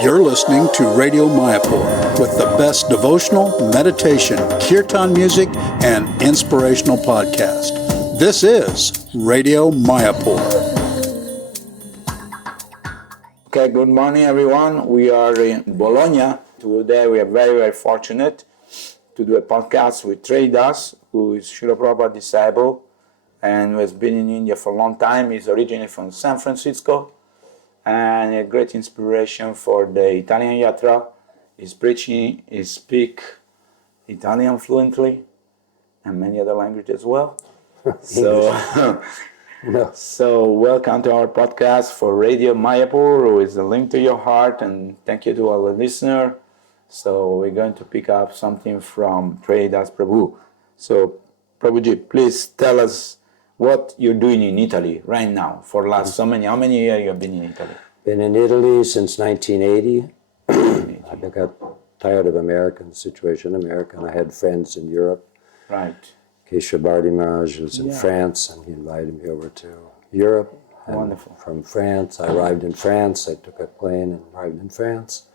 You're listening to Radio Mayapur with the best devotional, meditation, kirtan music, and inspirational podcast. This is Radio Mayapur. Okay, good morning everyone. We are in Bologna. Today we are very fortunate to do a podcast with Trai, who is Srila Prabhupada's disciple and who has been in India for a long time. He's originally from San Francisco and a great inspiration for the Italian Yatra. He's preaching, he speaks Italian fluently and many other languages as well. So welcome to our podcast for Radio Mayapur, who is a link to your heart, and thank you to all the listeners. So we're going to pick up something from Trai Prabhu. So Prabhuji, please tell us what you're doing in Italy right now for last how many years you have been in Italy? Been in Italy since 1980. I got tired of American situation in America, and I had friends in Europe. Right. Kesha Bharti Maharaj was in France, and he invited me over to Europe. And wonderful. From France, I arrived in France. I took a plane and arrived in France.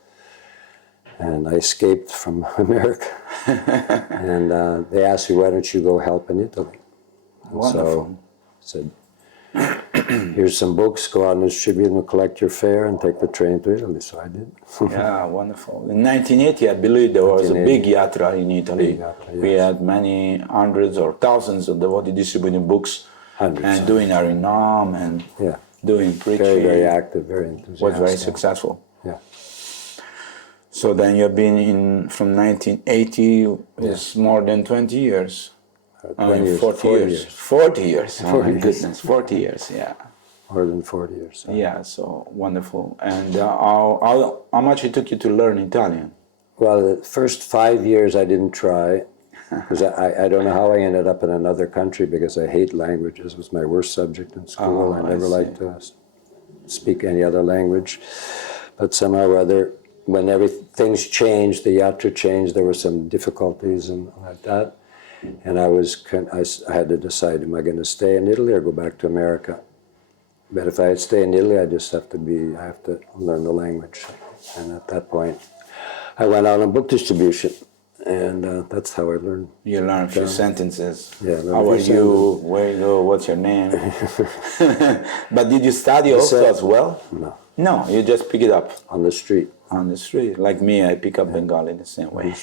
And I escaped from America. And they asked me, why don't you go help in Italy? Wonderful. So I said, here's some books, go out and distribute them, collect your fare, and take the train to Italy. So I did. Yeah, wonderful. In 1980, I believe there was a big yatra in Italy. Yes. We had many hundreds or thousands of devotees distributing books and doing Harinam and doing preaching. Very active, very enthusiastic. Was very successful. Yeah. So then you've been in from 1980, it's more than 20 years. 40 years. 40 years. Oh my goodness, 40 years, yeah. More than 40 years. Yeah, so wonderful. And how much it took you to learn Italian? Well, the first 5 years I didn't try, because I don't know how I ended up in another country, because I hate languages. It was my worst subject in school. I never liked to speak any other language. But somehow or other, when things changed, the yatra changed, there were some difficulties and like that. And I had to decide, am I going to stay in Italy or go back to America? But if I stay in Italy, I have to learn the language. And at that point, I went out on book distribution, and that's how I learned. You learned a few sentences. Yeah. How are you? Where you go? What's your name? But did you study also as well? No. No, you just pick it up? On the street. On the street. Like me, I pick up Bengali the same way.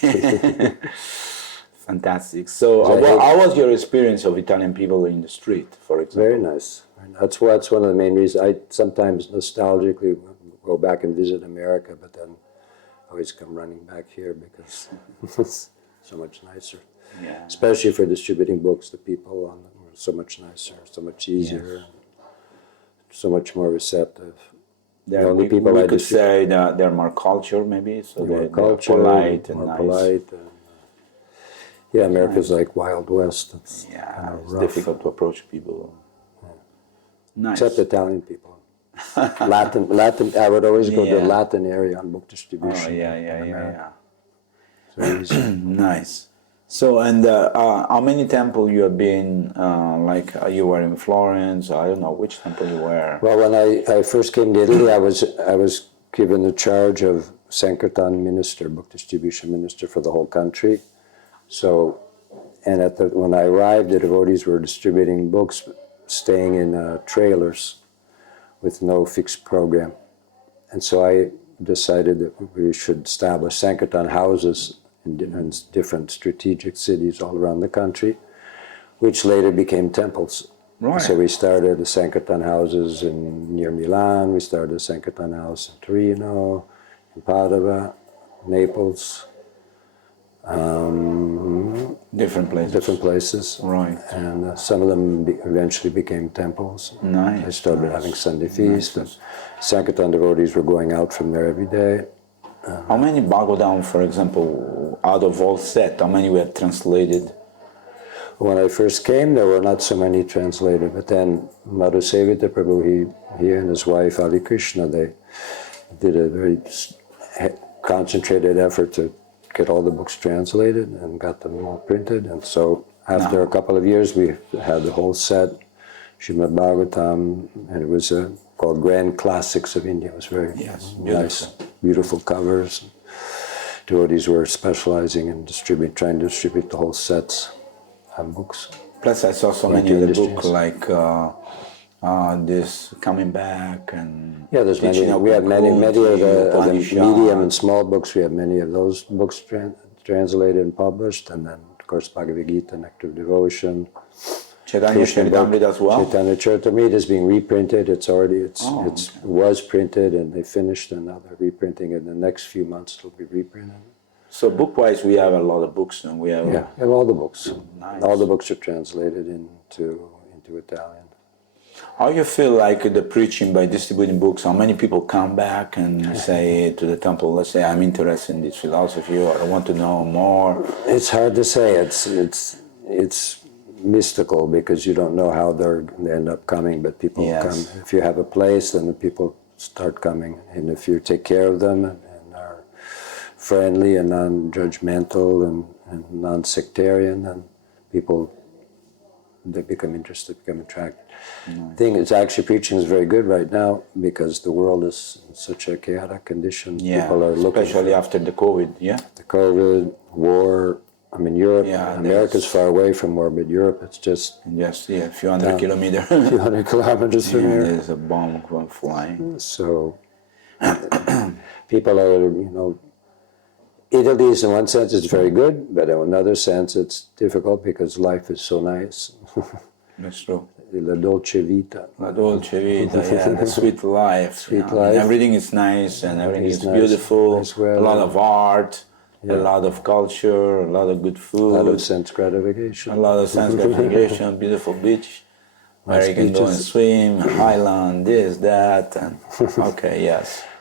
Fantastic. So how was your experience of Italian people in the street, for example? Very nice. That's one of the main reasons. I sometimes nostalgically go back and visit America, but then I always come running back here because it's so much nicer. Yeah. Especially for distributing books, the people on them are so much nicer, so much easier, so much more receptive. We could say that they're more cultured, maybe, so they're polite and nice. Polite. Yeah, America's like Wild West. It's it's difficult to approach people. Yeah. Nice. Except Italian people. Latin. I would always go to the Latin area on book distribution. Oh, yeah. So easy. Nice. So, and how many temples you have been, you were in Florence, I don't know which temple you were? Well, when I first came to Italy, I was given the charge of Sankirtan minister, book distribution minister for the whole country. So, and when I arrived, the devotees were distributing books, staying in trailers with no fixed program. And so I decided that we should establish Sankirtan houses in different strategic cities all around the country, which later became temples. Right. So we started the Sankirtan houses near Milan, we started a Sankirtan house in Torino, in Padua, Naples. Different places. Right. And some of them eventually became temples. Nice. They started having Sunday feasts. Nice. Sankirtan devotees were going out from there every day. How many Bhagavatam, for example, out of all set, how many were translated? When I first came, there were not so many translated, but then Madhusevita Prabhu, he and his wife Ali Krishna, they did a very concentrated effort to get all the books translated and got them all printed. And so after a couple of years, we had the whole set, Srimad Bhagavatam, and it was called Grand Classics of India. It was very nice. beautiful covers. Devotees were specializing in trying to distribute the whole sets of books. Plus, I saw so many other books like this Coming Back and there's many. We have many of the medium and small books. We have many of those books translated and published, and then of course Bhagavad Gita, Nectar of Devotion. Chaitanya Charitamrita as well. Chaitanya Charitamrita is being reprinted. It was printed and they finished, and now they're reprinting it. In the next few months it'll be reprinted. So book-wise, we have a lot of books, and we have all the books. Nice. All the books are translated into Italian. How you feel like the preaching by distributing books? How many people come back and say to the temple, let's say, I'm interested in this philosophy, or I want to know more? It's hard to say. It's mystical because you don't know how they end up coming, but people come. If you have a place, then the people start coming, and if you take care of them and are friendly and non-judgmental and non-sectarian, then people, they become interested, become attracted. The thing is, actually preaching is very good right now because the world is in such a chaotic condition. People are looking, especially after the COVID, the COVID, war. I mean, Europe, America's far away from war, but Europe, it's just... a few hundred kilometers. A few hundred kilometers from here. There's a bomb flying. So, people are, Italy is in one sense it's very good, but in another sense it's difficult because life is so nice. That's true. La dolce vita. La dolce vita, the sweet life. Sweet life. Everything is nice and everything is nice, beautiful. Nice weather. A lot of art. A lot of culture, a lot of good food. A lot of sense gratification. A lot of sense gratification, beautiful beach, where you can go and swim, highland, this, that, and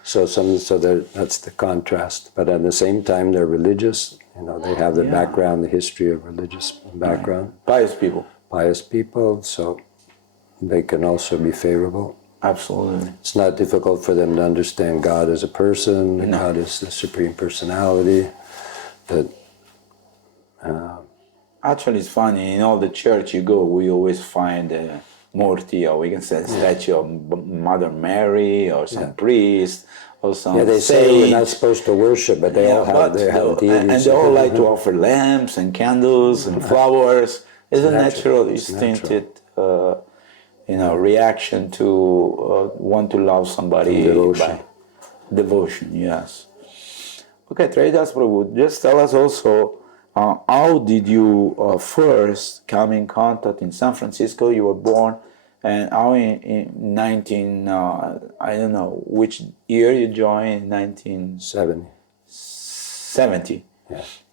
So that's the contrast. But at the same time, they're religious. They have the background, the history of religious background. Right. Pious people, so they can also be favorable. Absolutely. It's not difficult for them to understand God as a person, God is the Supreme Personality. Actually, it's funny, in all the church you go, we always find a Murti, or we can say a statue of Mother Mary, or some priest, or some they say we're not supposed to worship, but they all have their deities. And they all like to offer lamps and candles and flowers. It's a natural, instinctive reaction to want to love somebody. Devotion, yes. Okay, Trai Das Prabhu, just tell us also, how did you first come in contact in San Francisco? You were born, and how in 19, I don't know, which year you joined, 1970?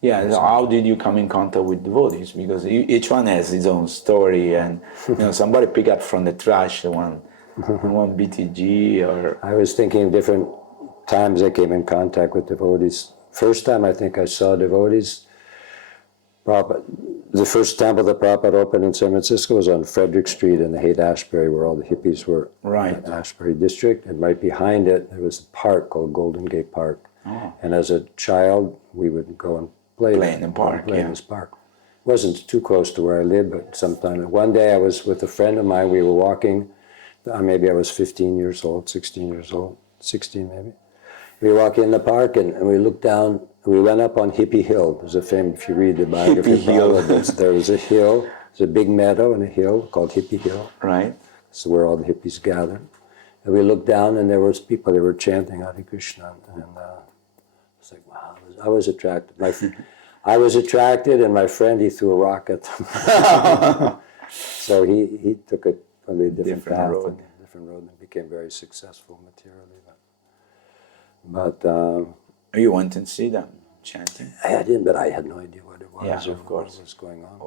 Yeah, so how did you come in contact with devotees? Because each one has his own story, and somebody pick up from the trash one BTG, or... I was thinking of different times I came in contact with devotees. First time I think I saw devotees, the first temple that Prabhupada opened in San Francisco was on Frederick Street in the Haight-Ashbury, where all the hippies were in the Ashbury district, and right behind it there was a park called Golden Gate Park. And as a child, we would go and play in the park. In this park. It wasn't too close to where I lived, but sometime. One day I was with a friend of mine. We were walking. Maybe I was 15 years old, 16 years old, 16 maybe. We were walking in the park, and we looked down. We went up on Hippie Hill. There's a famous. If you read the biography of Prabhupada, there was a hill. There's a big meadow and a hill called Hippie Hill. Right. So where all the hippies gathered. And we looked down, and there was people. They were chanting Hare Krishna, and it's like, wow, I was attracted. I was attracted, and my friend, he threw a rock at them. So he took a different path, different road, and became very successful materially. But you went and see them chanting? I didn't, but I had no idea what it was. Yeah, of course. What was going on.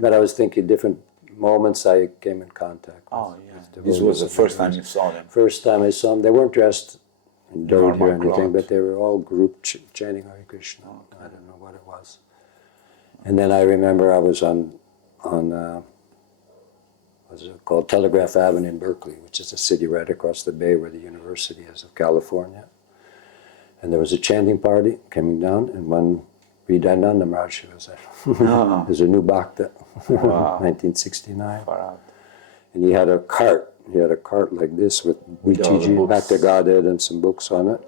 But I was thinking different moments I came in contact with. This was the first time you saw them? First time I saw them. They weren't dressed in dhoti or anything, but they were all grouped chanting Hare Krishna. I don't know what it was. And then I remember I was on what's it called, Telegraph Avenue in Berkeley, which is a city right across the bay where the University is of California. And there was a chanting party coming down, and one Ridananda Maharaj was there. There's a new Bhakta, 1969. And he had a cart. He had a cart like this with BTG, Bhakta Godhead, and some books on it.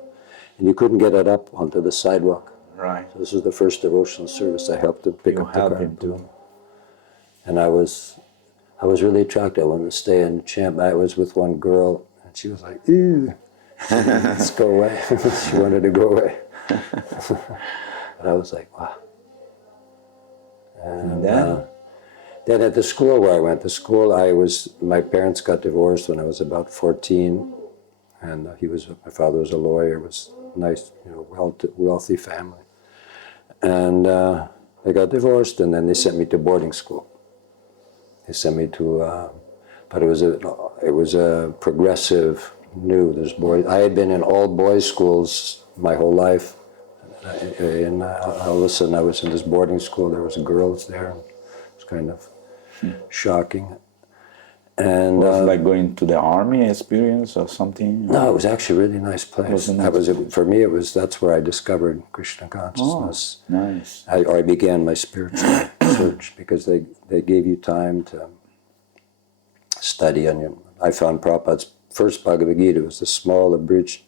and you couldn't get it up onto the sidewalk. Right. So this was the first devotional service. I helped him pick up the car. Him too. And I was really attracted. I wanted to stay and chant. I was with one girl, and she was like, "Ew, let's go away." She wanted to go away. But I was like, wow. And then at the school where I went to school, my parents got divorced when I was about 14, and my father was a lawyer. It was nice, wealthy family. And they got divorced, and then they sent me to boarding school. They sent me to, but it was a progressive, new. There's boys. I had been in all boys schools my whole life, and all of a sudden I was in this boarding school. There was girls there. It was kind of shocking. And was it like going to the army experience or something? No, it was actually a really nice place. For me, that's where I discovered Krishna consciousness. Oh, nice. I began my spiritual search because they gave you time to study. And I found Prabhupada's first Bhagavad Gita. It was the small, abridged,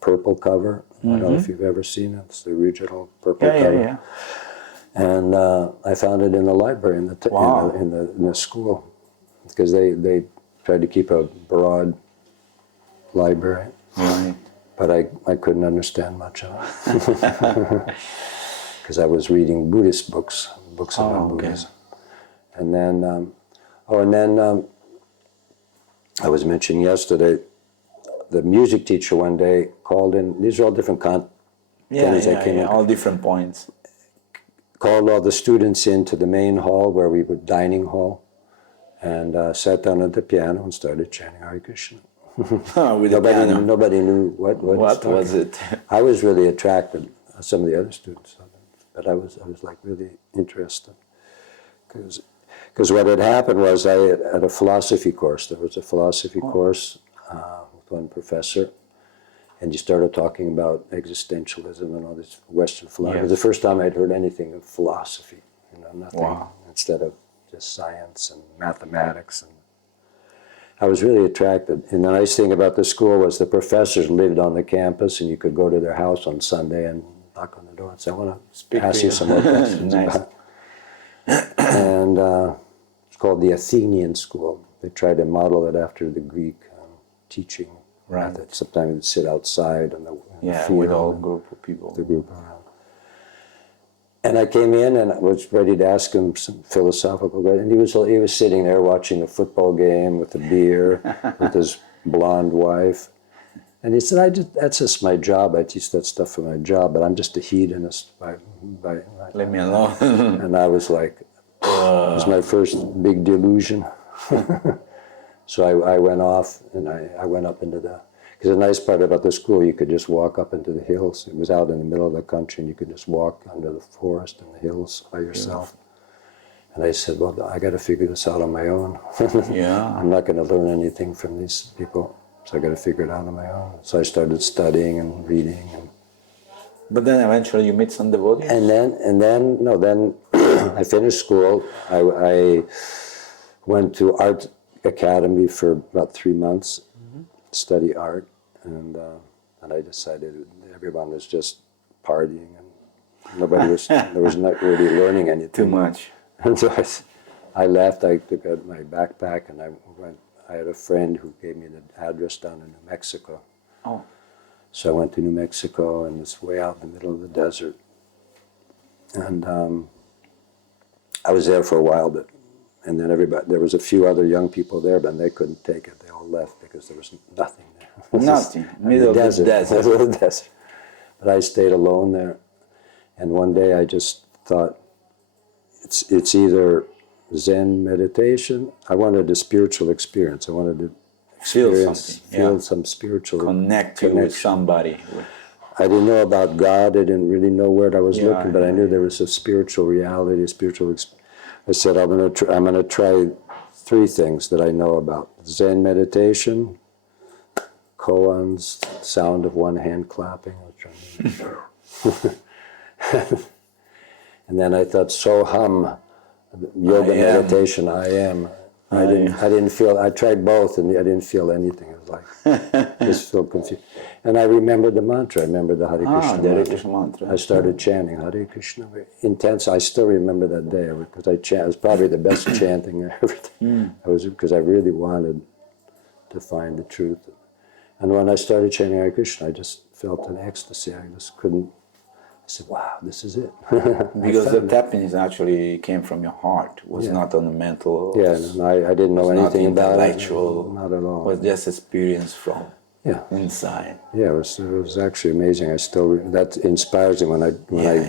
purple cover. I don't know if you've ever seen it. It's the original purple cover. Yeah. And I found it in the library in the school. Because they tried to keep a broad library, right. But I couldn't understand much of it because I was reading Buddhist books about Buddhism, and then I was mentioning yesterday, the music teacher one day called in. These are all different things that came in. All different points. Called all the students into the main hall where we were dining hall. And sat down at the piano and started chanting Hare Krishna. Nobody knew what was it. I was really attracted. Some of the other students, but I was like really interested because what had happened was I had a philosophy course. There was a philosophy course with one professor, and he started talking about existentialism and all this Western philosophy. It was the first time I'd heard anything of philosophy. Nothing instead of just science and mathematics, and I was really attracted. And the nice thing about the school was the professors lived on the campus, and you could go to their house on Sunday and knock on the door and say, "I want to ask you some more questions." Nice. And it's called the Athenian school. They tried to model it after the Greek teaching method. Sometimes you'd sit outside on the field with all group of people. The group around. And I came in and I was ready to ask him some philosophical questions. And he was sitting there watching a football game with a beer with his blonde wife. And he said, that's just my job. I teach that stuff for my job, but I'm just a hedonist. Leave me alone. And I was like, it was my first big delusion. So I went off and I went up into because the nice part about the school, you could just walk up into the hills. It was out in the middle of the country, and you could just walk under the forest and the hills by yourself. And I said, well, I got to figure this out on my own. I'm not going to learn anything from these people, so I got to figure it out on my own. So I started studying and reading. But then eventually you meet some devotees? And then I finished school. I went to art academy for about 3 months, study art. And I decided everyone was just partying and there was not really learning anything. Too much. And so I left. I took out my backpack and I had a friend who gave me the address down in New Mexico. Oh. So I went to New Mexico and it's way out in the middle of the desert. And I was there for a while, and then there was a few other young people there, but they couldn't take it. They all left because there was nothing there. Nothing. Middle of the desert. But I stayed alone there. And one day I just thought, it's either Zen meditation. I wanted a spiritual experience. I wanted to feel some spiritual connection with somebody. I didn't know about God. I didn't really know where I was looking, but I knew there was a spiritual reality, a spiritual experience. I said, I'm going to try 3 things that I know about: Zen meditation, koans, sound of one hand clapping. And then I thought, soham, yoga meditation, I am. I didn't feel. I tried both, and I didn't feel anything. It was like just feel confused. And I remembered the mantra. I remembered the Hare Krishna mantra. I started chanting Hare Krishna. Intense. I still remember that day because I chant. It was probably the best chanting I ever did. Because I really wanted to find the truth. And when I started chanting Hare Krishna, I just felt an ecstasy. I just couldn't. I said, "Wow, this is it." Because the tapping actually came from your heart. It was not on the mental. Yeah, no, I didn't know anything about it. Not at all. It was just experience from inside. Yeah, it was actually amazing. That inspires me when I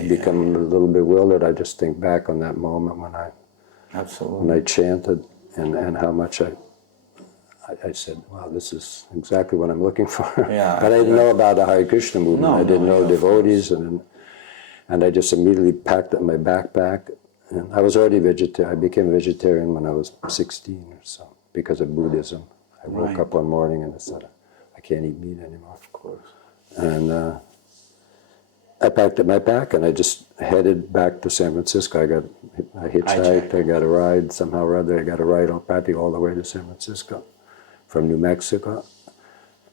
become a little bewildered. I just think back on that moment when I chanted and how much I said, wow, this is exactly what I'm looking for. Yeah, but I didn't know about the Hare Krishna movement. I didn't know devotees, and I just immediately packed up my backpack. And I was already vegetarian. I became a vegetarian when I was 16 or so because of Buddhism. I woke up one morning and I said, I can't eat meat anymore. Of course. And I packed up my pack and I just headed back to San Francisco. I hitchhiked. I got a ride somehow or other. I got a ride practically all the way to San Francisco from New Mexico.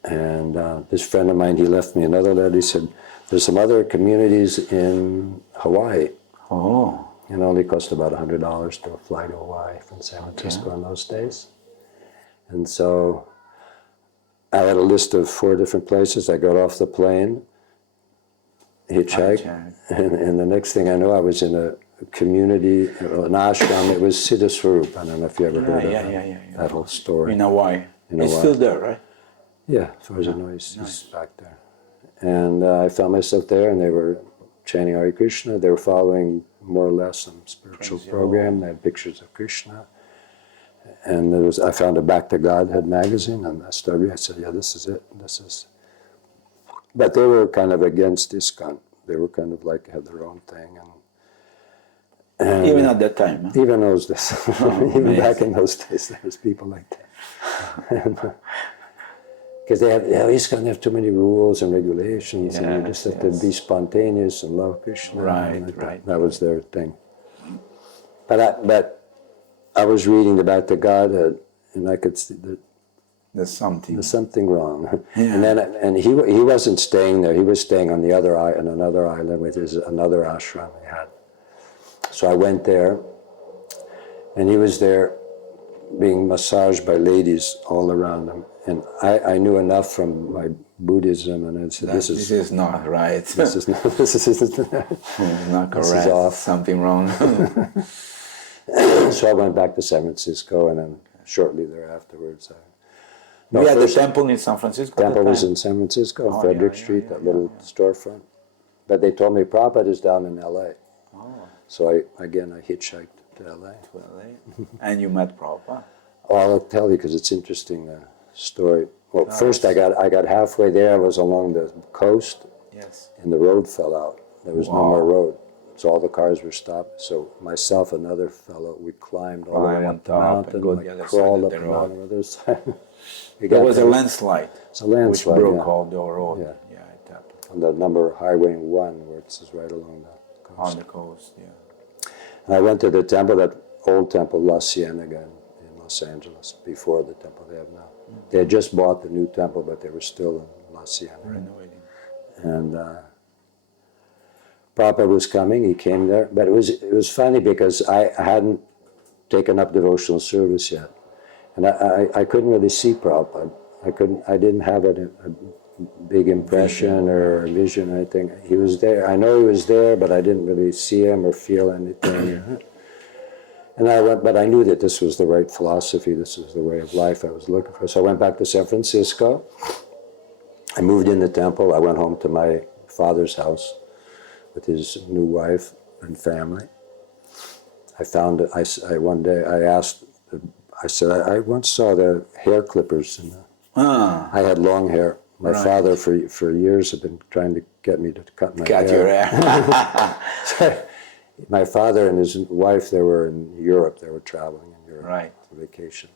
And this friend of mine, he left me another letter. He said, there's some other communities in Hawaii. Oh. It only cost about $100 to fly to Hawaii from San Francisco in those days. And so I had a list of 4 different places. I got off the plane, hitchhiked, and the next thing I know, I was in a community, an ashram. It was Siddha Swarup. I don't know if you ever heard of that whole story. In Hawaii. It's still there, right? Yeah, as far as I know, he's back there. And I found myself there, and they were chanting Hare Krishna. They were following more or less some spiritual program. They had pictures of Krishna. And I found a Back to Godhead magazine, and I said, yeah, this is it. But they were kind of against ISKCON. They were kind of like, had their own thing. And even at that time? Huh? Even those days. Even back in those days, there was people like that. Because ISKCON have too many rules and regulations, and you just have to be spontaneous and love Krishna. Right. That was their thing. But I was reading about the Godhead, and I could see that there's something wrong. Yeah. And he wasn't staying there. He was staying on another island with another ashram he had. So I went there, and he was there being massaged by ladies all around him. And I knew enough from my Buddhism, and I said, this is not right. This is not correct. This is off. Something wrong. So I went back to San Francisco, and then shortly thereafterwards, we had the temple in San Francisco. Temple was in San Francisco, on Frederick Street, that little storefront. But they told me Prabhupada is down in LA. Oh. So I hitchhiked to LA. And you met Prabhupada? Oh, I'll tell you because it's interesting story. Well, first I got halfway there. I was along the coast, and the road fell out. There was no more road. So all the cars were stopped. So myself and another fellow, we climbed all the way up the mountain, crawled up the mountain on the other side. There was a landslide. It's a landslide, which broke all the road. Yeah, it happened. On the number Highway 1, where it says right along the coast. On the coast, yeah. And I went to the temple, that old temple, La Cienega in Los Angeles, before the temple they have now. They had just bought the new temple, but they were still in La Cienega. Renovating. And Prabhupada was coming, he came there, but it was funny because I hadn't taken up devotional service yet. And I couldn't really see Prabhupada. I didn't have a big impression or a vision or anything. He was there. I know he was there, but I didn't really see him or feel anything. And I went, but I knew that this was the right philosophy. This was the way of life I was looking for. So I went back to San Francisco. I moved in the temple. I went home to my father's house with his new wife and family. I found it. One day I asked. I said, I once saw the hair clippers. I had long hair. My father, for years, had been trying to get me to cut my hair. Your hair. So, my father and his wife, they were in Europe. They were traveling in Europe for vacation.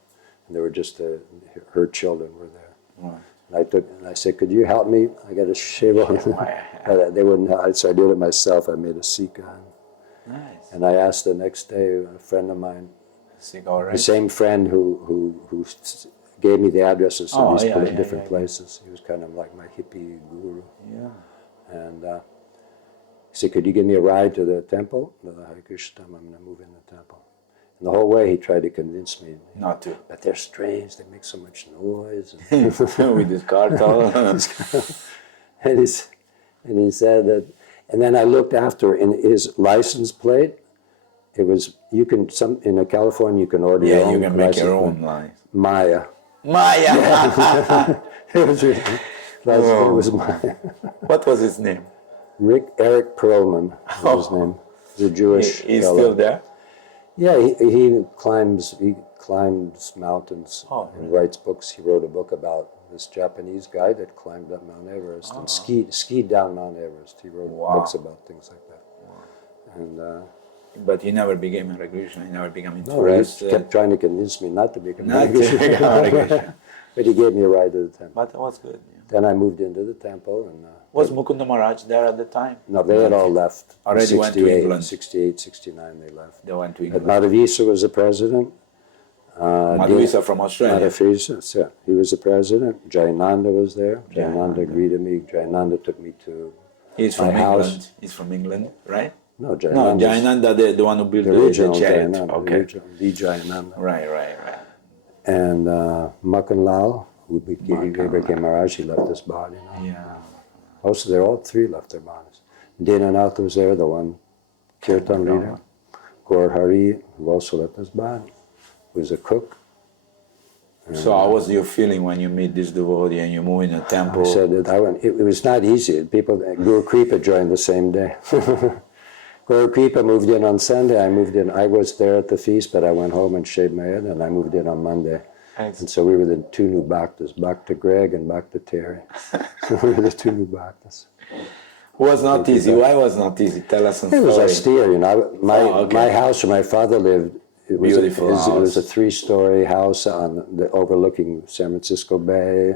And they were just, her children were there. Right. And I said, could you help me? I got to shave off. They wouldn't help. So I did it myself. I made a Sikha. Nice. And I asked the next day, a friend of mine, Cigar, right? The same friend who gave me the addresses of these different places. He was kind of like my hippie guru. Yeah. And he said, could you give me a ride to the temple? No, Hare Krishna, I'm going to move in the temple. And the whole way he tried to convince me. Not to. But they're strange, they make so much noise. With this cartel. and he said that, and then I looked after in his license plate. It was, you can, in California you can order your own. Yeah, you can make your license own line. Maya. Maya! It was Maya. What was his name? Eric Perlman was his name. He's a Jewish He's fellow. still there? Yeah, he climbs mountains and writes books. He wrote a book about this Japanese guy that climbed up Mount Everest and skied down Mount Everest. He wrote books about things like that. And but he never became a Hare Krishna. He never became no, he kept trying to convince me not to become Not Hare to become Hare Krishna. Krishna. But he gave me a ride to the temple. But that was good. Yeah. Then I moved into the temple. And Was Mukunda Maharaj there at the time? no, they had all left. Already went to England. 68, 69 they left. They went to But England. Madhavisa was the president. Madhavisa from Australia. Madhavisa, yeah, he was the president. Jayananda was there. Jayananda greeted me. Jayananda took me to He's from my England. house. He's from England, right? No, No, Jayananda. Jayananda, the one who built The the original chariot. Jayananda. Okay. The Jayananda. Right. And Makan Lal, who became Maharaj, he left his body. Yeah. Also, they all three left their bodies. Dinanath was there, the one Kirtan leader. Gaur Hari, who also left his body, was a cook. So how was your feeling when you meet this devotee and you move in a temple? I said that it was not easy. People, Guru Kripa joined the same day. Guru Kripa moved in on Sunday. I was there at the feast, but I went home and shaved my head, and I moved in on Monday. And so we were the two new bhaktas, Bhakta Greg and Bhakta Terry. We were the two new bhaktas. Was not easy. Why was not easy? Tell us some story. It was austere, you know. My house where my father lived, it was a 3-story house overlooking San Francisco Bay,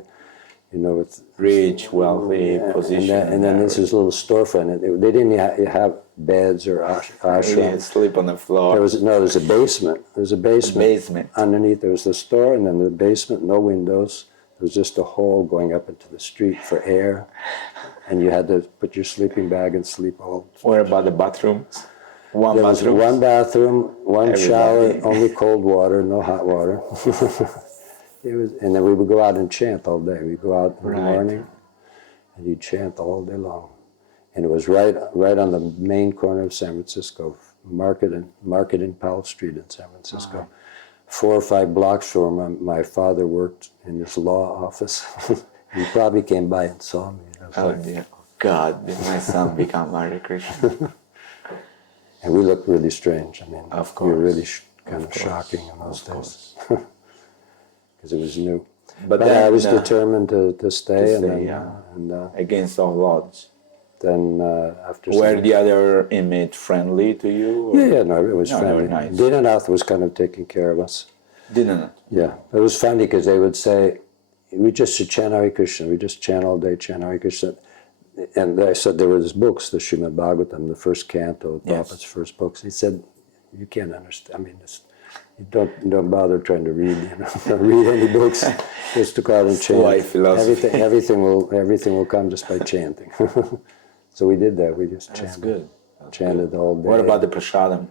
you know, with rich, wealthy position. And then this is a little storefront. They didn't have beds or ashram. Sleep on the floor. There's a basement. There's a basement. Underneath there was the store, and then the basement, no windows. There was just a hole going up into the street for air, and you had to put your sleeping bag and sleep all. Where about the bathrooms? There was one bathroom, one shower, only cold water, no hot water. And then we would go out and chant all day. We'd go out in the morning, and you'd chant all day long. And it was right on the main corner of San Francisco, Market and Powell Street in San Francisco. 4 or 5 blocks from where my father worked in this law office. He probably came by and saw me. Dear God, did my son become Hare Krishna? And we looked really strange. I mean, of course. we were really kind of shocking in those days. Because it was new. But then, I was determined to stay. Against all odds. Then after... Were the other inmates friendly to you? Yeah, no, it was friendly. Nice. Dinanath was kind of taking care of us. Dinanath? Yeah. It was funny because they would say, we just should chant Hare Krishna. We just chant all day, chant Hare Krishna. And I said there were these books, the Srimad Bhagavatam, the first canto, Prabhupada's first books. He said, you can't understand. I mean, you don't bother trying to read, read any books. Just to go out and chant. Life philosophy. Everything will come just by chanting. So we did that. We just chanted. That's good. Chanted all day. What about the prasadam?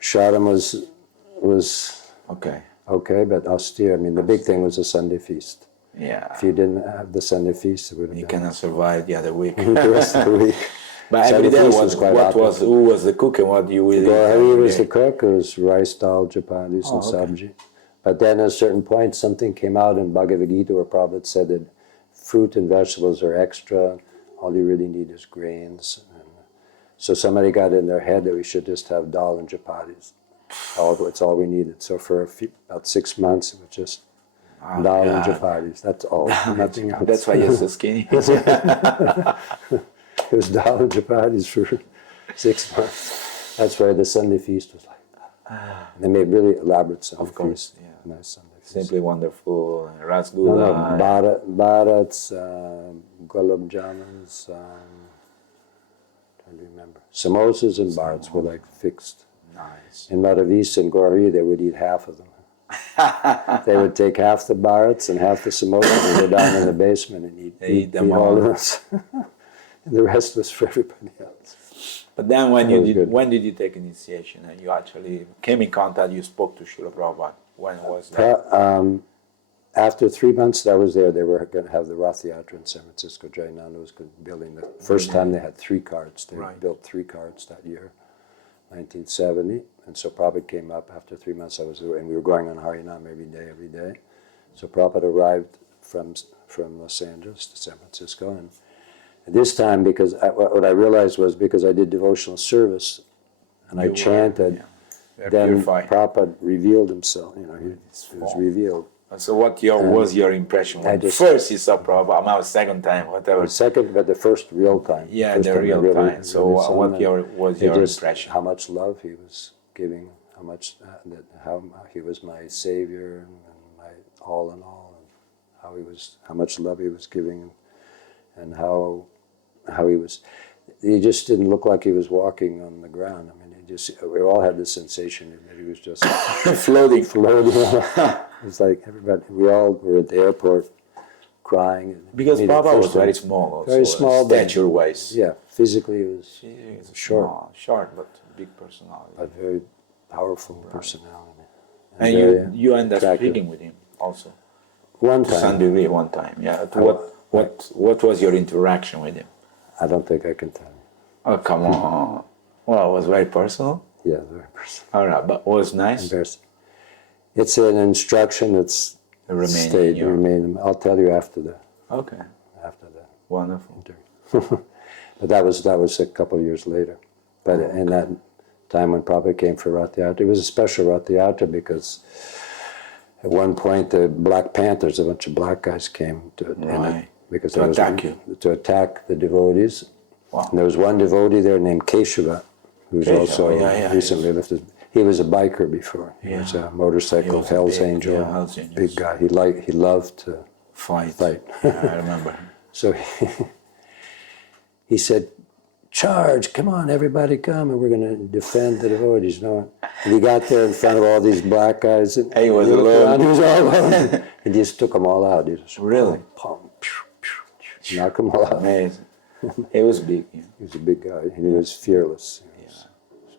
Prasadam was okay, but austere. I mean, the big thing was the Sunday feast. Yeah. If you didn't have the Sunday feast, it would have You been... cannot survive the other week. the rest of the week. But Sunday every day feast who was the cook and what you will eat? Gauri was the cook. It was rice, dal, chapatis, and sabji. But then at a certain point, something came out in Bhagavad Gita where Prabhupada said that fruit and vegetables are extra. All you really need is grains. And so somebody got in their head that we should just have dal and chapatis. It's all we needed. So for about 6 months, it was just dal and chapatis. That's all. Nothing else. That's why you're so skinny. It was dal and chapatis for 6 months. That's why the Sunday feast was like that. They made really elaborate Sunday feast. Yeah. Nice Sunday feast. Simply wonderful. Rasgulla. Bharats, gulab jamuns, trying to remember. Samosas and bharats were like fixed. Nice. In Madhavis and Gauri, they would eat half of them. They would take half the bharats and half the samosas and go down in the basement and eat them all all. of them. And the rest was for everybody else. But then when did you take initiation and you actually came in contact, you spoke to Srila Prabhupada? When was that? After 3 months that I was there, they were going to have the Rath Yatra in San Francisco. Jayananda was building the first time they had 3 carts. They built 3 carts that year, 1970. And so Prabhupada came up after 3 months. And we were going on Harinam every day. So Prabhupada arrived from Los Angeles to San Francisco. And this time, because what I realized was because I did devotional service and I chanted, then Prabhupada revealed himself. He was revealed. So what was your impression when first you saw Prabhupada? Now second time, whatever. Second, but the first real time. Yeah, the real time. So what was your impression? How much love he was giving, how he was my savior and my all in all, and how much love he was giving, and how he just didn't look like he was walking on the ground. I mean, we all had the sensation that he was just floating. It's like everybody, we all were at the airport crying. Because Prabhupada was very small also. Very small. Stature-wise. Yeah, physically he was short, but big personality. A very powerful personality. And you ended up speaking with him also? One time. To some degree, one time, yeah. What was your interaction with him? I don't think I can tell you. Oh, come on. Well, it was very personal? Yeah, very personal. All right, but was nice? Embarrassing. It's an instruction that's remaining. I'll tell you after the Wonderful interview. But that was a couple of years later. But in that time when Prabhupada came for Rath Yatra, it was a special Rath Yatra because at one point the Black Panthers, a bunch of black guys came to attack the devotees. Wow. And there was one devotee there named Keshava, who's also recently lifted. He was a biker before. He was a motorcycle Hell's Angel, big guy. He loved to fight. Yeah, I remember. So he said, "Charge! Come on, everybody, come, and we're going to defend the devotees." No, and he got there in front of all these black guys, and he was alone. He was all alone. He just took them all out. He just really knocked them all out. Amazing. He was big. Yeah. He was a big guy, and he was fearless. He was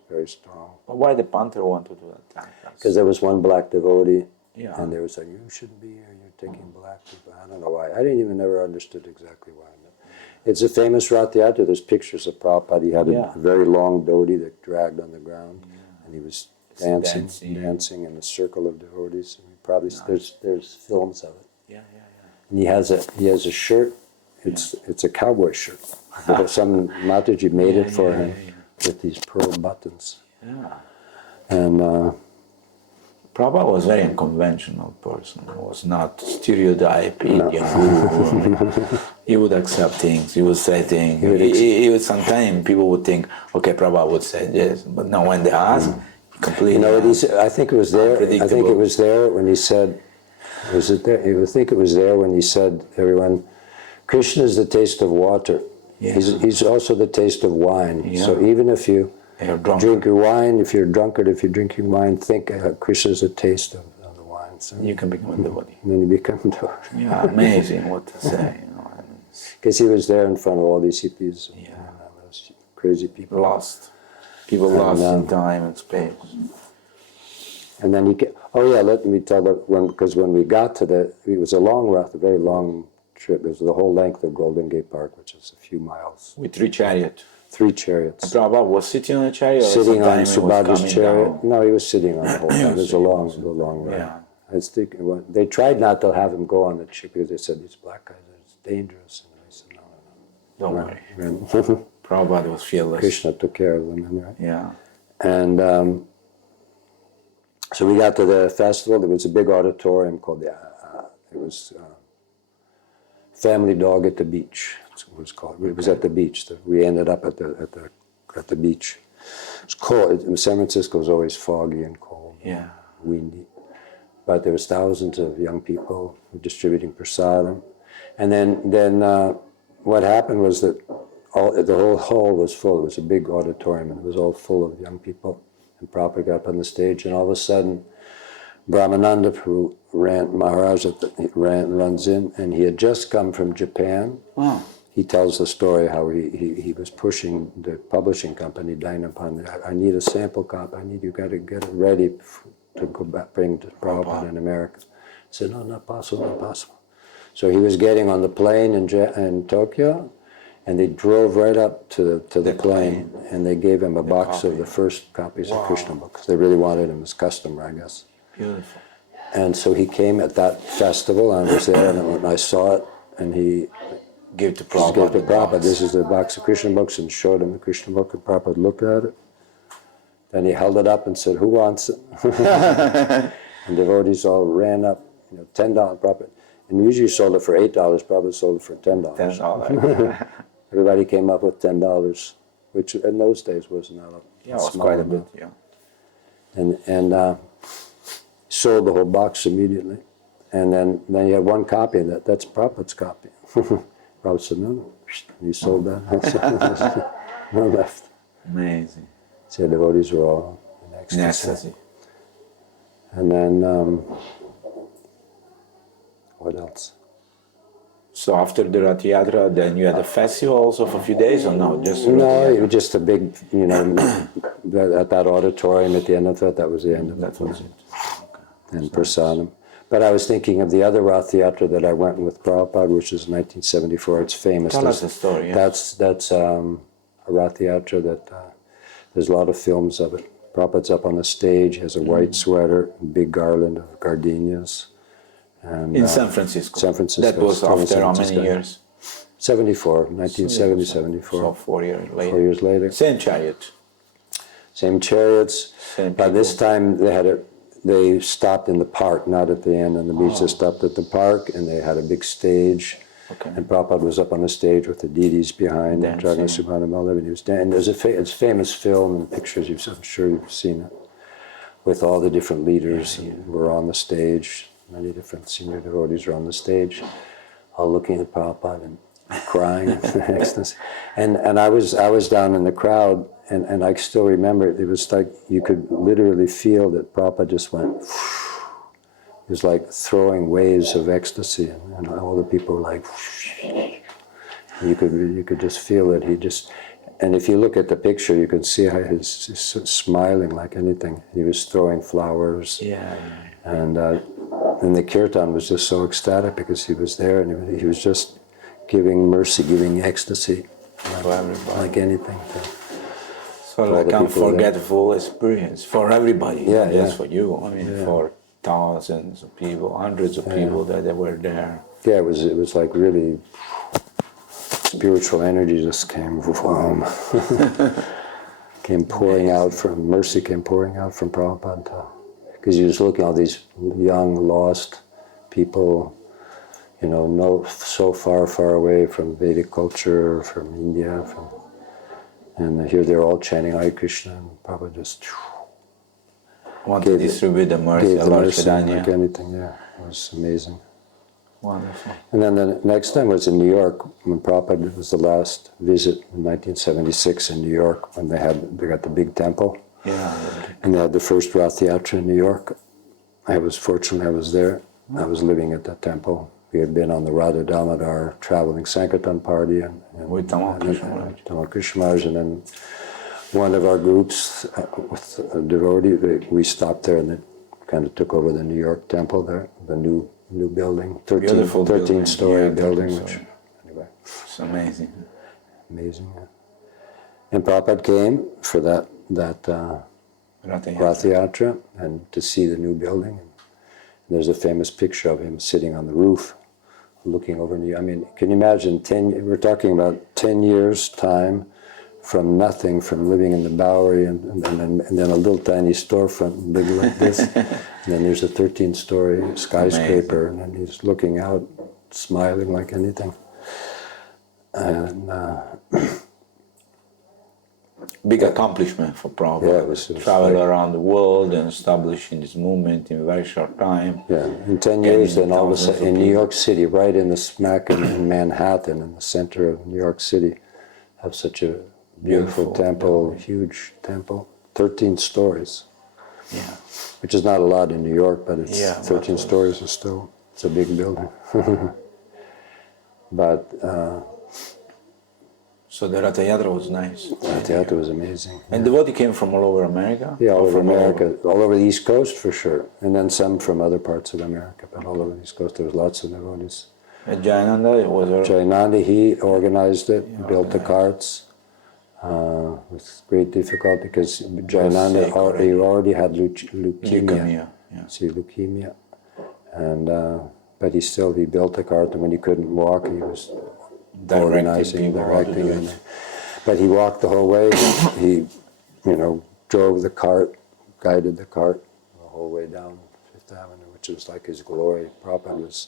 very strong. But why the Panther wanted to attack us? Because there was one black devotee, and they were saying, "You shouldn't be here. You're taking black people." I don't know why. I didn't even never understood exactly why. It's a famous Rath Yatra. There's pictures of Prabhupada. He had a very long dhoti that dragged on the ground, and he was dancing in a circle of devotees. There's films of it. Yeah. And he has a shirt. It's a cowboy shirt. Some Mataji made it for him with these pearl buttons. Yeah. And Prabhupada was a very unconventional person. He was not stereotyped Indian guru. He would accept things. He would say things. He would sometimes people would think, okay, Prabhupada would say this, but now when they ask, completely. I think it was there. I think it was there when he said. Was it there? I think it was there when he said, "Everyone, Krishna is the taste of water. Yeah. He's also the taste of wine. Yeah. So even if you drink your wine, if you're a drunkard, if you're drinking wine, think Krishna is the taste of the wine. So you can become a devotee. And then you become a devotee. Yeah, amazing what to say. Because he was there in front of all these hippies. Yeah. Those crazy people. Lost in time and space. And then let me tell that because when we got to it was a long route, a very long trip. It was the whole length of Golden Gate Park, which is a few miles. With 3 chariots. 3 chariots. And Prabhupada was sitting on a chariot? Sitting on Subhadra's chariot. Down? No, he was sitting on the whole time. It was a long route. Yeah. They tried not to have him go on the ship because they said, these black guys, it's dangerous. And I said, no. Don't worry. Prabhupada was fearless. Krishna took care of them. Right? Yeah. And so we got to the festival. There was a big auditorium called Family Dog at the Beach. That's what it was called. It was at the beach. We ended up at the beach. It's cold. San Francisco was always foggy and cold, windy. But there was thousands of young people distributing prasadam. And then what happened was that the whole hall was full. It was a big auditorium, and it was all full of young people. And Prabhupada got up on the stage, and all of a sudden, Brahmananda, who ran Maharaj, runs in, and he had just come from Japan. Wow. He tells the story how he was pushing the publishing company, Dynapan. I need a sample copy. You got to get it ready to go back, bring to Prabhupada in America. I said, no, not possible, not possible. So he was getting on the plane in Tokyo, and they drove right up to the plane, and they gave him a box of the first copies of Krishna books. They really wanted him as customer, I guess. Beautiful. And so he came at that festival, and I was there, and I saw it, and he Give to gave Prabhupada. to Prabhupada, this is the box of Krishna books, and showed him the Krishna book, and Prabhupada looked at it. Then he held it up and said, who wants it? And devotees all ran up, $10, Prabhupada. And usually sold it for $8, Prabhupada sold it for $10. $10. Everybody came up with $10, which in those days was not a Yeah, it was small quite a amount. bit, yeah. And sold the whole box immediately. And then he had one copy, and that's Prabhupada's copy. Prabhupada said, no. And he sold that. No left. Amazing. So the devotees were all in In ecstasy. ecstasy. And then, what else? So after the Rath Yatra, then you had a festival also for a few days, or no? Just No, Rath it Yatra? was just a big, at that auditorium at the end of it, that was the end of it. That was it. And Prasadam. But I was thinking of the other Rath Yatra that I went with Prabhupada, which is 1974. It's famous. Tell us the story. Yeah. That's a Rath Yatra that there's a lot of films of it. Prabhupada's up on the stage, has a white sweater, big garland of gardenias. And, In San Francisco. San Francisco. That was still in after San how Francisco. many years? 74, 1970, 74. So 4 years later. 4 years later. Same chariot. Same chariots. Same By this people. time, they stopped in the park, not at the end on the beach. They stopped at the park, and they had a big stage. Okay. And Prabhupada was up on the stage with the deities behind, Dancing. Jagannath Subhanamallah, and he was dancing. There's it's a famous film and pictures. I'm sure you've seen it, with all the different leaders who were on the stage. Many different senior devotees were on the stage, all looking at Prabhupada and crying in ecstasy. And I was down in the crowd, and I still remember it. It was like you could literally feel that Prabhupada just went. It was like throwing waves of ecstasy, and all the people were like. You could just feel it. And if you look at the picture, you can see how he's smiling like anything. He was throwing flowers. Yeah. And the kirtan was just so ecstatic because he was there, and he was just giving mercy, giving ecstasy, For everybody. like anything. So all like the people unforgettable experience for everybody. Yeah, not just yeah. for you. I mean, for thousands of people, hundreds of people that they were there. Yeah, it was like really spiritual energy just came came pouring out from mercy, came pouring out from Prabhupada. Because you just look at all these young, lost people, so far away from Vedic culture, from India, and here they're all chanting Hare Krishna, and Prabhupada just Want to distribute the mercy, gave the Lord mercy Chaitanya. like anything. Yeah, it was amazing. Wonderful. And then the next time was in New York when Prabhupada, it was the last visit in 1976 in New York when they got the big temple. Yeah. And they had the first Rath Yatra in New York. I was fortunate, I was there. I was living at that temple. We had been on the Radha Damodar traveling Sankirtan party and With Tamal Krishna Maharaj. Tamal Krishna Maharaj, and then one of our groups with a devotee, we stopped there and they kind of took over the New York temple there, the new building, Beautiful 13-story building. building, Yeah, which, anyway, It's amazing. amazing. Yeah. And Prabhupada came for that Rath Yatra. Rath Yatra and to see the new building. And there's a famous picture of him sitting on the roof, looking over. I mean, can you imagine? We're talking about 10 years' time, from nothing, from living in the Bowery, and then a little tiny storefront, big like this. And then there's a 13-story skyscraper, and then he's looking out, smiling like anything. And Big accomplishment for Prabhupada. Yeah, it was Travel like- around the world and establishing this movement in a very short time. yeah, in 10 years, Getting then all of a thousands sudden, of in New people. York City, right in the smack in Manhattan, in the center of New York City, have such a beautiful temple, huge temple. 13 stories. Yeah. Which is not a lot in New York, but it's Yeah, 13 stories is still, it's a big building. But So the Ratha Yatra was nice. the theater was amazing. And devotee came from all over America? Yeah, all Or over from America, all over the East Coast for sure, and then some from other parts of America, but all over the East Coast there was lots of devotees. And Jayananda was there? Jayananda, he organized it, built the carts with great difficulty because Jayananda he already had leukemia. Yeah. See, leukemia, and but he built the cart, and when he couldn't walk, he was organizing, directing, but he walked the whole way. He, drove the cart, guided the cart the whole way down Fifth Avenue, which was like his glory. Prabhupada was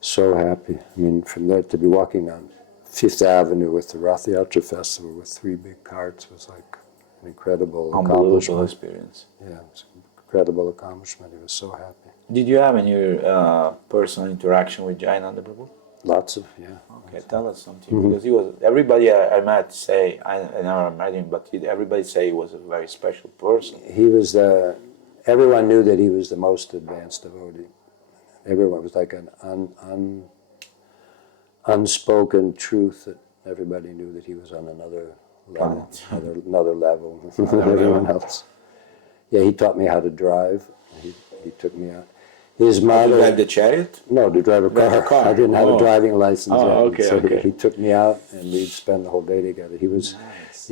so happy. I mean, from there to be walking down Fifth Avenue with the Ratha Yatra festival with 3 big carts was like an incredible Unbelievable accomplishment. experience. Yeah, it was an incredible accomplishment. He was so happy. Did you have any personal interaction with Jayananda Prabhu? Lots of, yeah. Okay, tell us something, because he was, everybody I met say, I never met him, but everybody say he was a very special person. He was everyone knew that he was the most advanced devotee. Everyone was like an unspoken truth that everybody knew that he was on another level, another level than everyone else. Yeah, he taught me how to drive. He took me out. His motto. To drive the chariot? No, to drive a car. I didn't have a driving license yet. Okay, so okay. He took me out, and we'd spend the whole day together. He was, nice.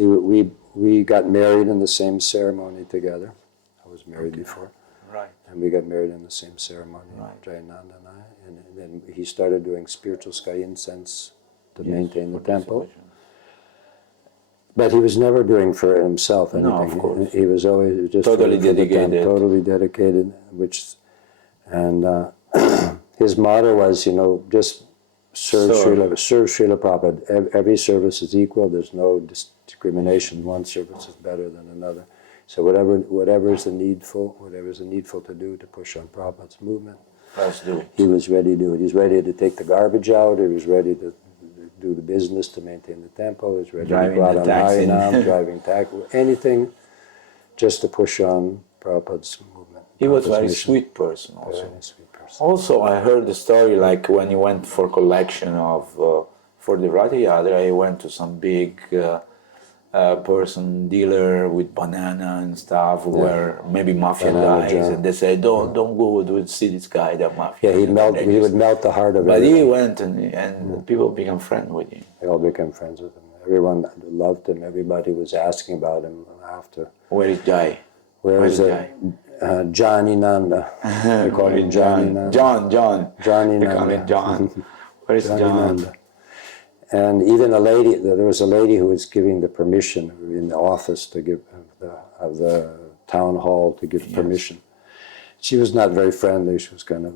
We got married in the same ceremony together. I was married before. Right. And we got married in the same ceremony, Jayananda and I. And then he started doing spiritual sky incense to maintain the temple. But he was never doing for himself anything. No, of course. He was always just totally dedicated. Totally dedicated, and his motto was, just serve Srila Prabhupada. Every service is equal. There's no discrimination. One service is better than another. So whatever is the needful to do to push on Prabhupada's movement, let's do it. He was ready to do it. He's ready to take the garbage out. He was ready to do the business to maintain the temple. He was ready to go out on Harinam, driving taxi, anything, just to push on Prabhupada's movement. He was a very sweet person also. Very sweet person. Also, I heard the story like when he went for collection of, for the Ratha Yatra, he went to some big dealer with banana and stuff, where maybe mafia guys, and they say, don't go see this guy, that mafia. Yeah, he would melt the heart of But everyone. he went and people became friends with him. They all became friends with him. Everyone loved him. Everybody was asking about him after. Where is Jai? Where is Jai? Johnny Nanda. They call him Johnny Nanda. John. Johnny They Nanda. call him John. Where is Johnny John? Nanda. And even there was a lady who was giving the permission in the office to give of the town hall to give permission. She was not very friendly. She was kind of,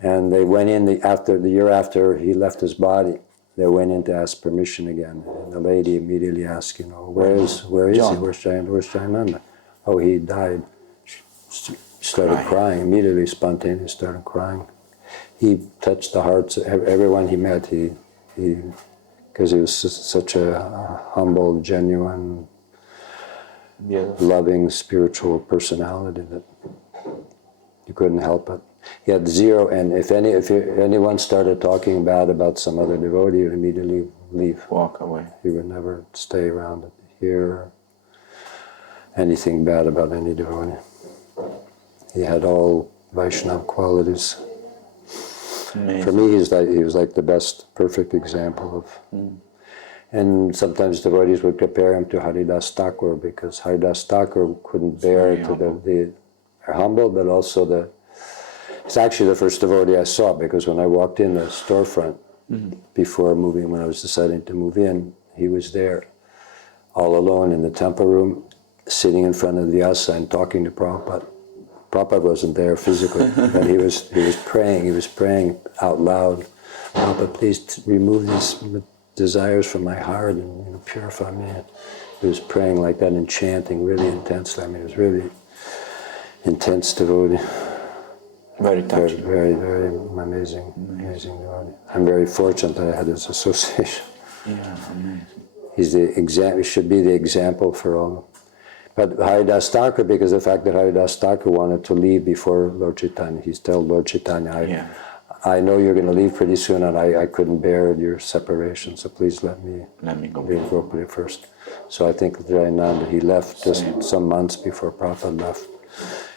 and they went in the year after he left his body. They went in to ask permission again, and the lady immediately asked, where is he? Where's Jayananda? Oh, he died. She started crying immediately, spontaneously started crying. He touched the hearts of everyone he met. Because he was such a humble, genuine, loving, spiritual personality that you couldn't help it. He had zero, and if anyone started talking bad about some other devotee, he'd immediately leave. Walk away. He would never stay around to hear anything bad about any devotee. He had all Vaishnava qualities. Amazing. For me, he was like the best, perfect example of. And sometimes devotees would compare him to Haridas Thakur because Haridas Thakur couldn't bear they're humble, but also it's actually the first devotee I saw, because when I walked in the storefront before moving, when I was deciding to move in, he was there all alone in the temple room, sitting in front of the Vyasa and talking to Prabhupada. Prabhupada wasn't there physically, but he was praying. He was praying out loud. Prabhupada, please remove these desires from my heart and purify me. He was praying like that and chanting really intensely. I mean, it was really intense devotee. Very touching. Very, very amazing devotee. I'm very fortunate that I had this association. Yeah, amazing. He should be the example for all. But Haridas Thakur, because of the fact that Haridas Thakur wanted to leave before Lord Chaitanya, he's told Lord Chaitanya, I know you're going to leave pretty soon, and I couldn't bear your separation, so please let me go be appropriate first. So I think Jayananda, he left just some months before Prabhupada left.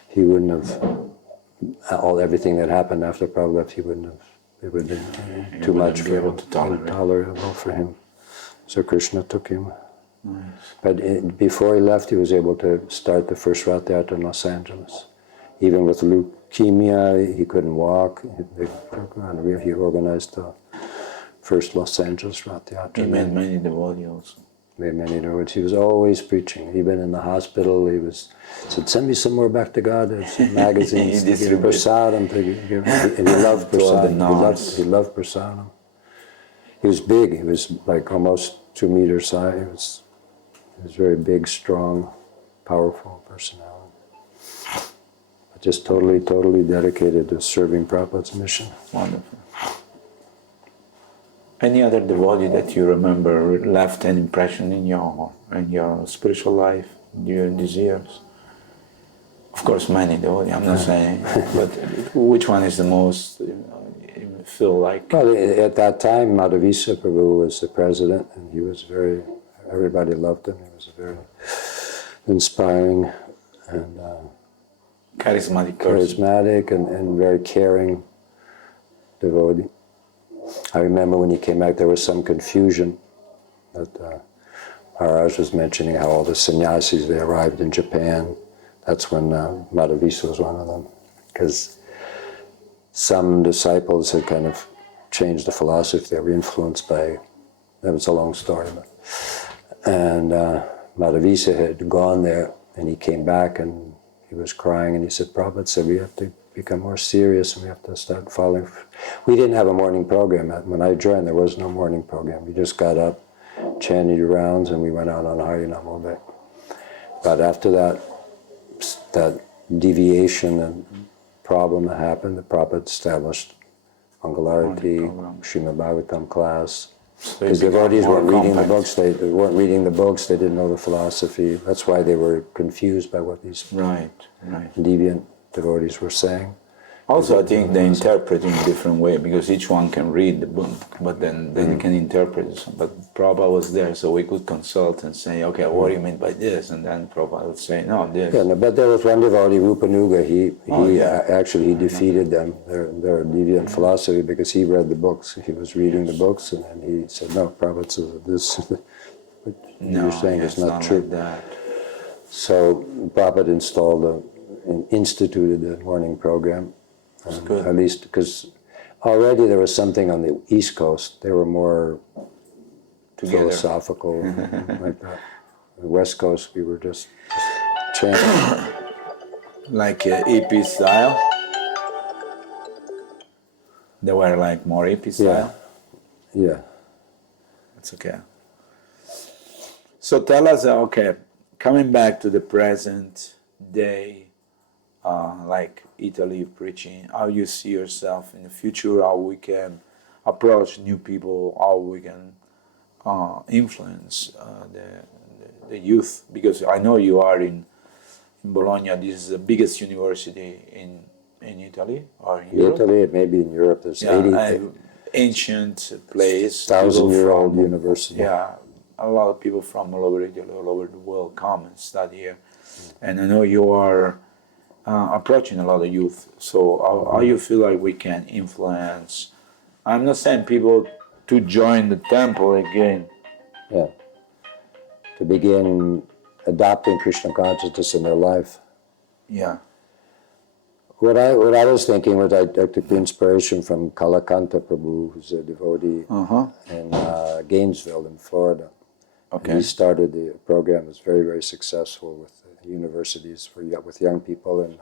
He wouldn't have, everything that happened after Prabhupada left, he wouldn't have, it would have been too much for him, intolerable for him. So Krishna took him. Nice. But before he left, he was able to start the first Rath Yatra in Los Angeles. Even with leukemia, he couldn't walk. He organized the first Los Angeles Rath Yatra. He made many devotees also. Made many devotees. He was always preaching. Even in the hospital, he said, send me some more Bhakti magazines. He to give prasadam. And he loved prasadam. He loved prasadam. He was big. He was like almost 2 meters high. He was very big, strong, powerful personality. But just totally dedicated to serving Prabhupada's mission. Wonderful. Any other devotee that you remember left an impression in your spiritual life during these years? Of course, many devotees, I'm not saying, but which one is the most, you feel like? Well, at that time, Madhavisa Prabhu was the president, and he was everybody loved him. He was a very inspiring and charismatic and very caring devotee. I remember when he came back, there was some confusion that Maharaj was mentioning how all the sannyasis, they arrived in Japan. That's when Madhavisa was one of them, because some disciples had kind of changed the philosophy. They were influenced by, that was a long story, and Madhavisa had gone there, and he came back, and he was crying, and he said, Prabhupada said, we have to become more serious, and we have to start following. We didn't have a morning program. When I joined, there was no morning program. We just got up, chanted your rounds, and we went out on Harinam all day. But after that deviation and problem that happened, the Prabhupada established Mangalarati, Srimad Bhagavatam class. Because devotees weren't reading the books. They weren't reading the books. They didn't know the philosophy. That's why they were confused by what these deviant devotees were saying. Also, I think they interpret in a different way, because each one can read the book, but then they can interpret it. But Prabhupada was there, so we could consult and say, okay, what do you mean by this? And then Prabhupada would say, no, this. Yeah, no, but there was one devotee, Rupanuga, he defeated them, their deviant philosophy, because he read the books. He was reading the books, and then he said, no, Prabhupada says this, what you're saying is not true. Like that. So Prabhupada instituted the morning program. Good. At least because already there was something on the East Coast. They were more philosophical, like that. The West Coast, we were just chanting. Like EP style? They were like more EP style? Yeah. That's okay. So tell us, coming back to the present day, like Italy preaching, how you see yourself in the future, how we can approach new people, how we can influence the youth, because I know you are in Bologna. This is the biggest university in Italy or in Europe. Italy, maybe in Europe. There's 80 ancient place, 1,000-year-old university. Yeah, a lot of people from all over Italy, all over the world come and study here, and I know you are approaching a lot of youth. So how you feel like we can influence? I'm not saying people to join the temple again. Yeah. To begin adopting Krishna consciousness in their life. Yeah. What I was thinking was I took the inspiration from Kalakanta Prabhu, who's a devotee in Gainesville in Florida. Okay. And he started the program. It was very, very successful with universities with young people, and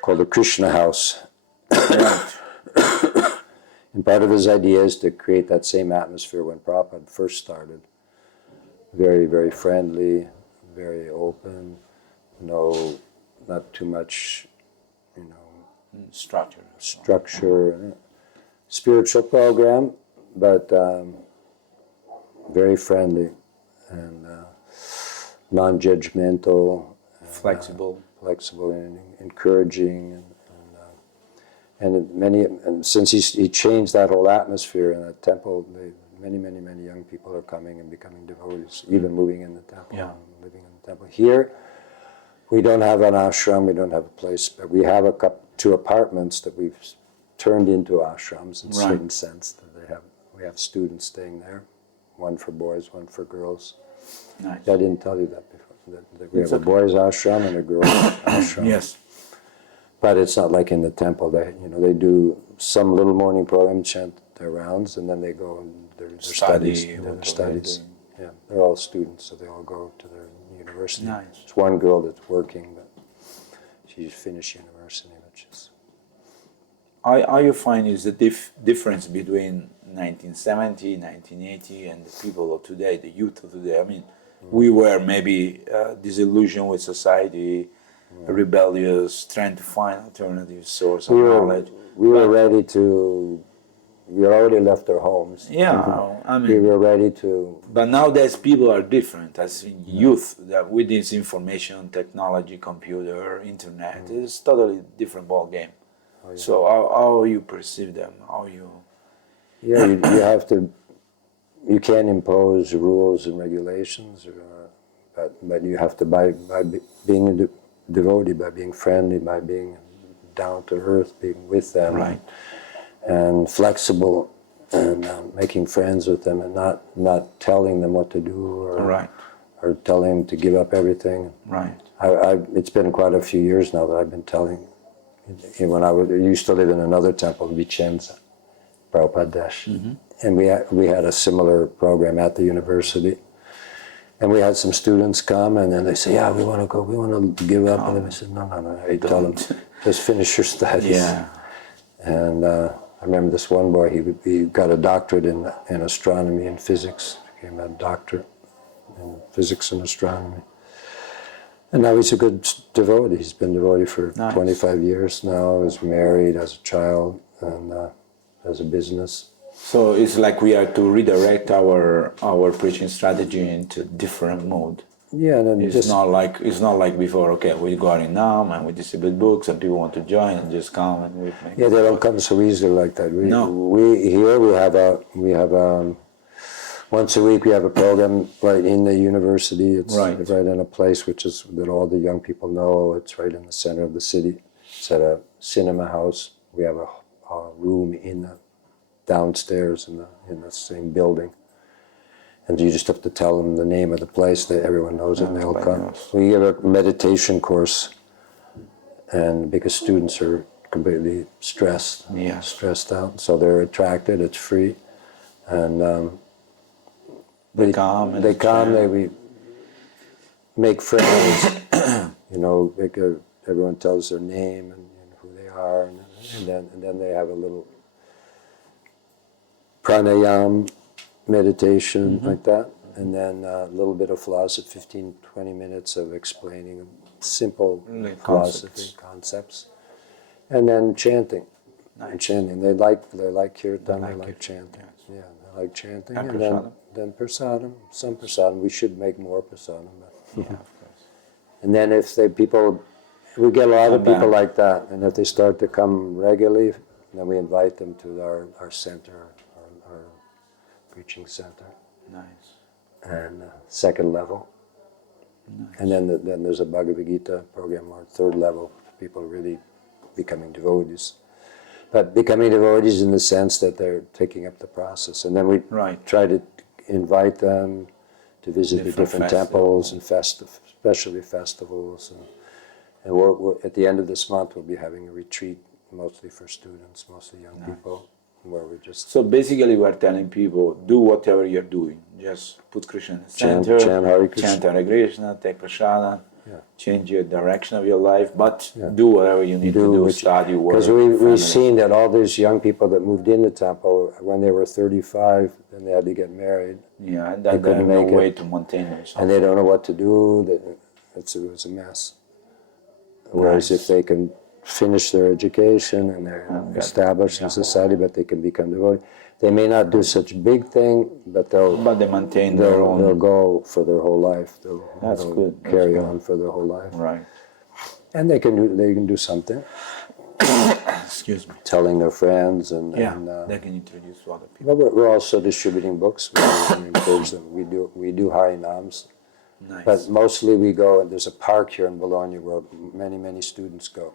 called the Krishna House. And part of his idea is to create that same atmosphere when Prabhupada first started. Very, very friendly, very open, not too much, structure, spiritual program, but very friendly and non-judgmental, flexible, and encouraging, and since he changed that whole atmosphere in that temple, many young people are coming and becoming devotees, even moving in the temple, and living in the temple. Here, we don't have an ashram, we don't have a place, but we have two apartments that we've turned into ashrams in a certain sense. That we have students staying there, one for boys, one for girls. Nice. I didn't tell you that before. That we have a boys' ashram and a girls' ashram. Yes. But it's not like in the temple. They do some little morning program, chant their rounds, and then they go and their studies. Their studies. Yeah, they're all students, so they all go to their university. Nice. There's one girl that's working, but she's finished university, which is. How you find is the difference between 1970, 1980, and the people of today, the youth of today? I mean, we were maybe disillusioned with society, rebellious, trying to find alternative source of knowledge. We were ready to. We already left our homes. Yeah, I mean, we were ready to. But nowadays people are different. As in youth, that with this information, technology, computer, internet, it's totally different ball game. Oh, yeah. So how you perceive them? How you? Yeah, you have to. You can't impose rules and regulations, but you have to by being a devotee, by being friendly, by being down to earth, being with them, right, and flexible, and making friends with them, and not telling them what to do, or telling them to give up everything. Right. It's been quite a few years now that I've been telling. When I used to live in another temple, Vicenza, Prabhupada, and we had a similar program at the university. And we had some students come, and then they say, "Yeah, we want to go. We want to give up." And then I said, "No. I tell them, just finish your studies." Yeah. And I remember this one boy. He got a doctorate in astronomy and physics. Became a doctor in physics and astronomy. And now he's a good devotee. He's been devotee for 25 years now. He's married, has a child, and has a business. So it's like we are to redirect our preaching strategy into different mode. Yeah, and it's not like before. Okay, we go in now and we distribute books and people want to join and just come and we make. Yeah, they don't come so easily like that. We have once a week we have a program right in the university. It's right in a place that all the young people know. It's right in the center of the city. It's at a cinema house. We have a room in the downstairs in the same building, and you just have to tell them the name of the place. That everyone knows it, and they'll come. We give a meditation course, and because students are completely stressed out, so they're attracted. It's free, and they come. We make friends. Everyone tells their name and who they are, and then they have a little pranayam meditation like that, and then a little bit of philosophy, 15-20 minutes of explaining simple philosophy concepts, and then chanting. And chanting. They like kirtan. They like chanting. Yeah, they like chanting, and then prasadam. Some prasadam. We should make more prasadam. But of course. And then we get a lot of people like that, and if they start to come regularly, then we invite them to our center. Our preaching center. Nice. And second level. Nice. And then there's a Bhagavad Gita program, or third level, for people really becoming devotees. But becoming devotees in the sense that they're taking up the process. And then we try to invite them to visit the different temples and especially festivals. And we're, at the end of this month, we'll be having a retreat, mostly for students, mostly young people. Where we just so basically we're telling people, do whatever you're doing, just put Krishna in the center, chant Hare Krishna, take prasada, change your direction of your life, but do whatever you need to do, study, work. Because we've seen that all these young people that moved in the temple, when they were 35, then they had to get married. Yeah, and then they have no way to maintain themselves. And they don't know what to do. It was a mess. Whereas if they can finish their education and they're established in society, but they can become devoted, They may not do such a big thing, but But they maintain their they'll own. go for their whole life. That's They'll good. That's carry good. on for their whole life, Right. and they can do something, Excuse me. telling their friends and They can introduce to other people. But we're also distributing books. We encourage them. We do Harinams. Nice. But mostly we go, and there's a park here in Bologna where many students go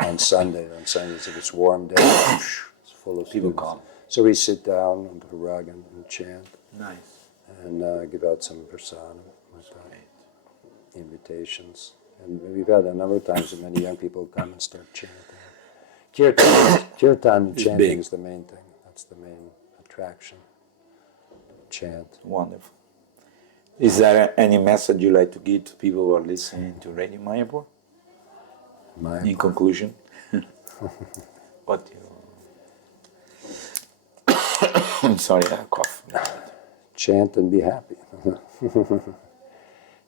on Sunday. On Sundays, if it's a warm day, it's full of People students. come. So we sit down on the rug and chant Nice. and give out some prasadam with invitations. And we've had a number of times that many young people come and start chanting. Kirtan It's chanting big. is the main thing. That's the main attraction. Chant. Wonderful. Is there any message you like to give to people who are listening to Radio Mayapur? In conclusion, what do you? I'm sorry, I cough. Chant and be happy.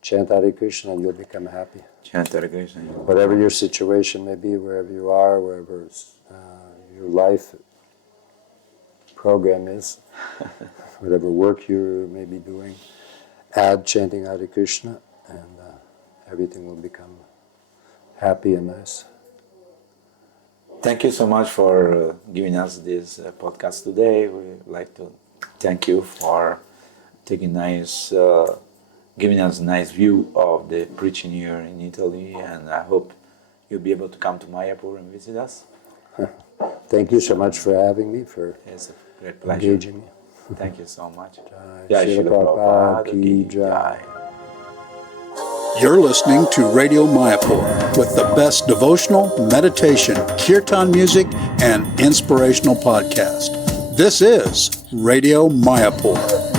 Chant Hare Krishna and you'll become happy. Chant Hare Krishna. Whatever your situation may be, wherever you are, wherever your life program is, whatever work you may be doing, add chanting Hare Krishna and everything will become happy and nice. Thank you so much for giving us this podcast today. We'd like to thank you for taking giving us a nice view of the preaching here in Italy, and I hope you'll be able to come to Mayapur and visit us. Thank you so much for having me, for It's a great pleasure. engaging me. Thank you so much. Jai Srila Prabhupada ki jai. You're listening to Radio Mayapur with the best devotional, meditation, kirtan music, and inspirational podcast. This is Radio Mayapur.